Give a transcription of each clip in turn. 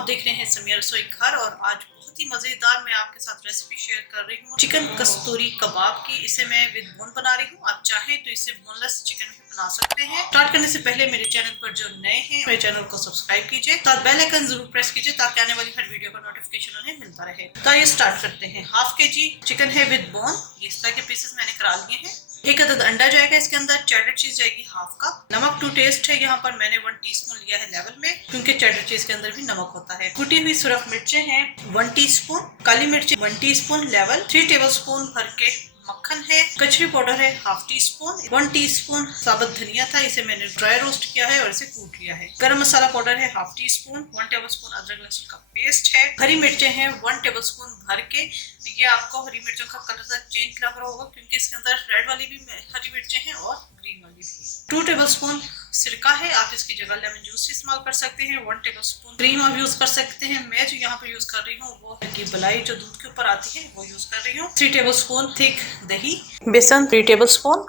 आप देख रहे हैं समिया रसोई घर और आज बहुत ही मज़ेदार मैं आपके साथ रेसिपी शेयर कर रही हूँ चिकन कस्तूरी कबाब की। इसे मैं विद बोन बना रही हूँ। आप चाहें तो इसे बोनलेस चिकन भी बना सकते हैं। स्टार्ट करने से पहले मेरे चैनल पर जो नए हैं मेरे चैनल को सब्सक्राइब कीजिए, साथ बेल आइकन जरूर प्रेस कीजिए ताकि आने वाली हर वीडियो का नोटिफिकेशन उन्हें मिलता रहे। तो ये स्टार्ट करते हैं। हाफ के जी चिकन है विद बोन, इस तरह के पीसेस मैंने करा लिए हैं। एक अदद अंडा जाएगा इसके अंदर, चेडर चीज जाएगी हाफ कप, नमक टू टेस्ट है। यहाँ पर मैंने 1 टीस्पून लिया है लेवल में, क्योंकि चेडर चीज के अंदर भी नमक होता है। कुटी हुई सुरख मिर्चें हैं 1 टीस्पून, काली मिर्ची 1 टीस्पून लेवल, 3 टेबलस्पून भर के मक्खन है, कचरी पाउडर है हाफ टी स्पून, 1 टीस्पून साबुत धनिया था, इसे मैंने ड्राई रोस्ट किया है और इसे कूट लिया है। गरम मसाला पाउडर है हाफ टी स्पून, 1 टेबलस्पून अदरक लहसुन का पेस्ट है, हरी मिर्चें हैं 1 टेबलस्पून भर के। ये आपको हरी मिर्चों का कलर चेंज लग रहा होगा क्योंकि इसके अंदर रेड वाली भी हरी मिर्चें हैं और ग्रीन वाली भी। 2 टेबलस्पून सिरका है, आप इसकी जगह लेमन जूस इस्तेमाल कर सकते हैं। 1 टेबलस्पून क्रीम आप यूज कर सकते हैं। मैं जो यहाँ पर यूज कर रही हूँ वो है कि बलाई जो दूध के ऊपर आती है वो यूज कर रही हूँ। 3 टेबलस्पून थिक दही, बेसन 3 टेबलस्पून।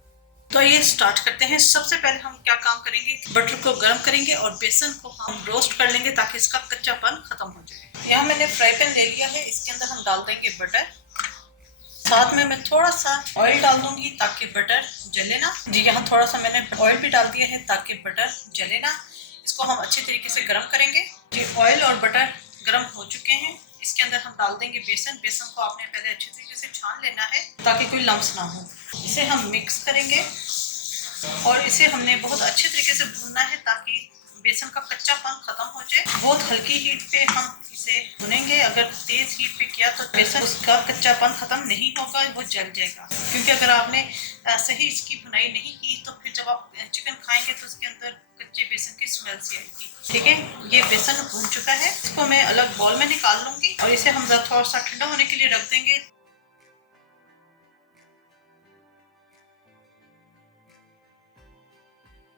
तो ये स्टार्ट करते हैं। सबसे पहले हम क्या काम करेंगे, बटर को गर्म करेंगे और बेसन को हम रोस्ट कर लेंगे ताकि इसका कच्चापन खत्म हो जाए। यहाँ मैंने फ्राई पैन ले लिया है, इसके अंदर हम डाल देंगे बटर, साथ में मैं थोड़ा सा ऑयल डाल दूंगी ताकि बटर जले ना। जी यहाँ थोड़ा सा मैंने ऑयल भी डाल दिया है ताकि बटर जले ना। इसको हम अच्छे तरीके से गर्म करेंगे। जी ऑयल और बटर गर्म हो चुके हैं, इसके अंदर हम डाल देंगे बेसन। बेसन को आपने पहले अच्छे तरीके से छान लेना है ताकि कोई लम्स ना हो। इसे हम मिक्स करेंगे और इसे हमने बहुत अच्छे तरीके से भूनना है ताकि बेसन का कच्चापन खत्म हो जाए। बहुत हल्की हीट पे हम इसे भुनेंगे, अगर तेज हीट पे किया तो बेसन उसका कच्चापन खत्म नहीं होगा, वो जल जाएगा। क्योंकि अगर आपने सही इसकी भुनाई नहीं की तो फिर जब आप चिकन खाएंगे तो उसके अंदर कच्चे बेसन की स्मेल सी आएगी। ठीक है, ये बेसन भुन चुका है, इसको मैं अलग बाउल में निकाल लूंगी और इसे हम थोड़ा सा ठंडा होने के लिए रख देंगे।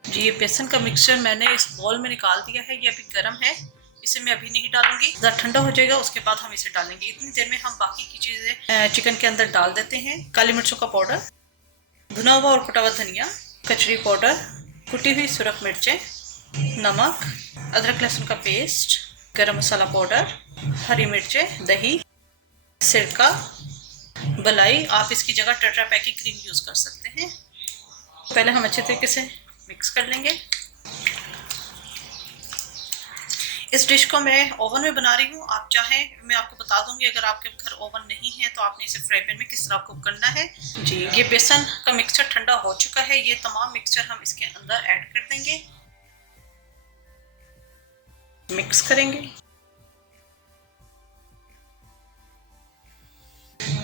जी ये बेसन का मिक्सचर मैंने इस बॉल में निकाल दिया है, ये अभी गर्म है, इसे मैं अभी नहीं डालूंगी। ज़रा ठंडा हो जाएगा उसके बाद हम इसे डालेंगे। इतनी देर में हम बाकी की चीज़ें चिकन के अंदर डाल देते हैं। काली मिर्चों का पाउडर, भुना हुआ और कुटा हुआ धनिया, कचरी पाउडर, कुटी हुई सुरख मिर्चें, नमक, अदरक लहसुन का पेस्ट, गरम मसाला पाउडर, हरी मिर्चें, दही, सिरका, बलाई, आप इसकी जगह टेट्रा पैक की क्रीम यूज़ कर सकते हैं। पहले हम अच्छे तरीके से मिक्स कर लेंगे। इस डिश को मैं ओवन में बना रही हूँ। आप चाहें मैं आपको बता दूंगी, अगर आपके घर ओवन नहीं है तो आपने इसे फ्राई पैन में किस तरह कुक करना है। जी ये बेसन का मिक्सचर ठंडा हो चुका है, ये तमाम मिक्सचर हम इसके अंदर ऐड कर देंगे, मिक्स करेंगे।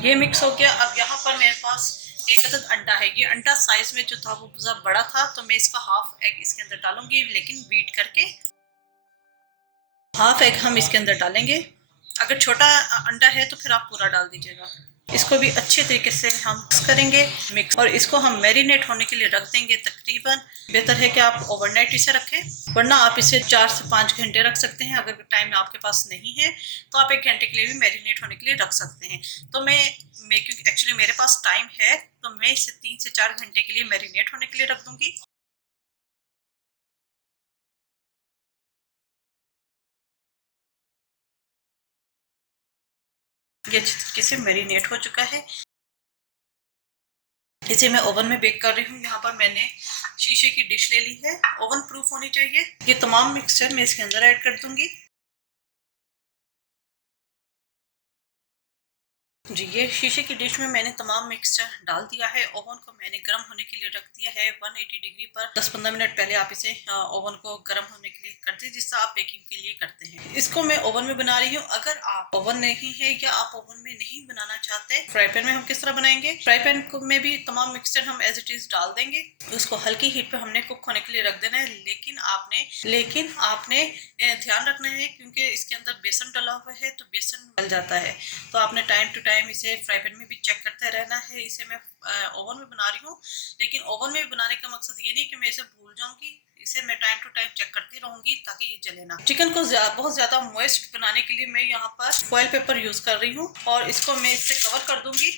ये मिक्स हो गया। अब यहाँ पर मेरे पास एक अदद अंडा है, ये अंडा साइज में जो था वो बहुत बड़ा था तो मैं इसका हाफ एग इसके अंदर डालूंगी, लेकिन बीट करके हाफ एग हम इसके अंदर डालेंगे। अगर छोटा अंडा है तो फिर आप पूरा डाल दीजिएगा। इसको भी अच्छे तरीके से हम मिक्स करेंगे और इसको हम मैरिनेट होने के लिए रख देंगे। तकरीबन बेहतर है कि आप ओवरनाइट इसे रखें, वरना आप इसे 4 से 5 घंटे रख सकते हैं। अगर टाइम आपके पास नहीं है तो आप 1 घंटे के लिए भी मैरिनेट होने के लिए रख सकते हैं। तो मैं क्योंकि एक्चुअली मेरे पास टाइम है तो मैं इसे 3 से 4 घंटे के लिए मैरिनेट होने के लिए रख दूंगी। ये अच्छी तरीके से मैरिनेट हो चुका है, इसे मैं ओवन में बेक कर रही हूँ। यहाँ पर मैंने शीशे की डिश ले ली है, ओवन प्रूफ होनी चाहिए। ये तमाम मिक्सचर मैं इसके अंदर ऐड कर दूंगी। जी ये शीशे की डिश में मैंने तमाम मिक्सचर डाल दिया है। ओवन को मैंने गर्म होने के लिए रख दिया है 180 डिग्री पर। 10-15 मिनट पहले आप इसे ओवन को गर्म होने के लिए कर दीजिए, जिससे आप बेकिंग के लिए करते हैं। इसको मैं ओवन में बना रही हूँ। अगर आप ओवन नहीं है या आप ओवन में नहीं बनाना चाहते, फ्राई पैन में हम किस तरह बनाएंगे, फ्राई पैन में भी तमाम मिक्सचर हम एज इट इज डाल देंगे। उसको हल्की हीट पे हमने कुक होने के लिए रख देना है। लेकिन आपने ध्यान रखना है क्योंकि इसके अंदर बेसन डला हुआ है तो बेसन गल जाता है, तो आपने टाइम टू टाइम इसे फ्राई पैन में भी चेक करते रहना है। इसे मैं ओवन में बना रही हूँ, लेकिन ओवन में बनाने का मकसद ये नहीं कि मैं इसे भूल जाऊंगी, इसे मैं टाइम टू टाइम चेक करती रहूंगी ताकि ये जले ना। चिकन को बहुत ज्यादा मॉइस्ट बनाने के लिए मैं यहाँ पर फॉइल पेपर यूज कर रही हूँ और इसको मैं इससे कवर कर दूंगी।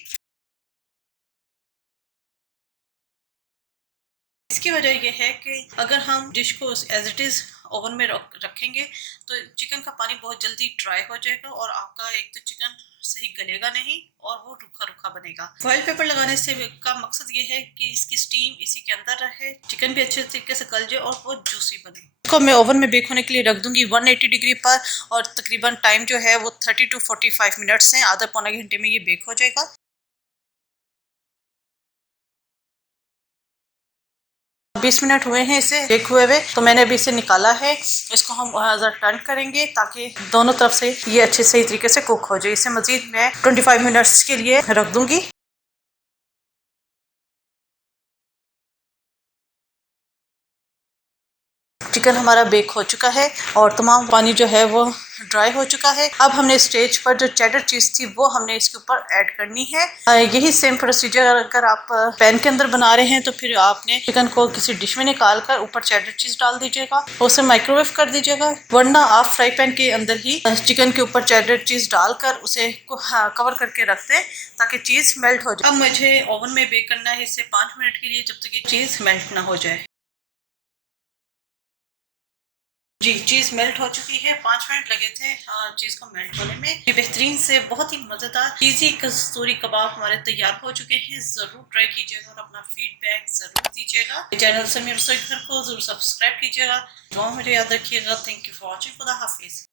इसकी वजह यह है कि अगर हम डिश को एज इट इज़ ओवन में रखेंगे तो चिकन का पानी बहुत जल्दी ड्राई हो जाएगा और आपका एक तो चिकन सही गलेगा नहीं और वो रूखा रूखा बनेगा। फॉइल पेपर लगाने से का मकसद ये है कि इसकी स्टीम इसी के अंदर रहे, चिकन भी अच्छे तरीके से गल जाए और वो जूसी बने। इसको मैं ओवन में बेक होने के लिए रख दूंगी 180 डिग्री पर और तकरीबन टाइम जो है वो 30 to 45 मिनट्स हैं। आधा पौना घंटे में ये बेक हो जाएगा। 20 मिनट हुए हैं इसे बेक हुए तो मैंने अभी इसे निकाला है। इसको हम टर्न करेंगे ताकि दोनों तरफ से ये अच्छे सही तरीके से कुक हो जाए। इसे मजीद मैं 25 मिनट्स के लिए रख दूंगी। चिकन हमारा बेक हो चुका है और तमाम पानी जो है वो ड्राई हो चुका है। अब हमने स्टेज पर जो चेडर चीज़ थी वो हमने इसके ऊपर ऐड करनी है। यही सेम प्रोसीजर अगर आप पैन के अंदर बना रहे हैं तो फिर आपने चिकन को किसी डिश में निकाल कर ऊपर चेडर चीज़ डाल दीजिएगा, उसे माइक्रोवेव कर दीजिएगा, वरना आप फ्राई पैन के अंदर ही चिकन के ऊपर चेडर चीज़ डालकर उसे कवर करके रख दें ताकि चीज़ मेल्ट हो जाए। अब मुझे ओवन में बेक करना है इसे 5 मिनट के लिए, जब तक ये चीज़ मेल्ट ना हो जाए। जी, चीज़ मेल्ट हो चुकी है। 5 मिनट लगे थे चीज़ को मेल्ट होने में। ये बेहतरीन से बहुत ही मज़ेदार चीज़ी कस्तूरी कबाब हमारे तैयार हो चुके हैं। ज़रूर ट्राई कीजिएगा और अपना फीडबैक ज़रूर दीजिएगा। चैनल समीर रसोई घर को ज़रूर सब्सक्राइब कीजिएगा। दुआ मुझे याद रखिएगा। Thank you for watching. खुदा हाफिज़।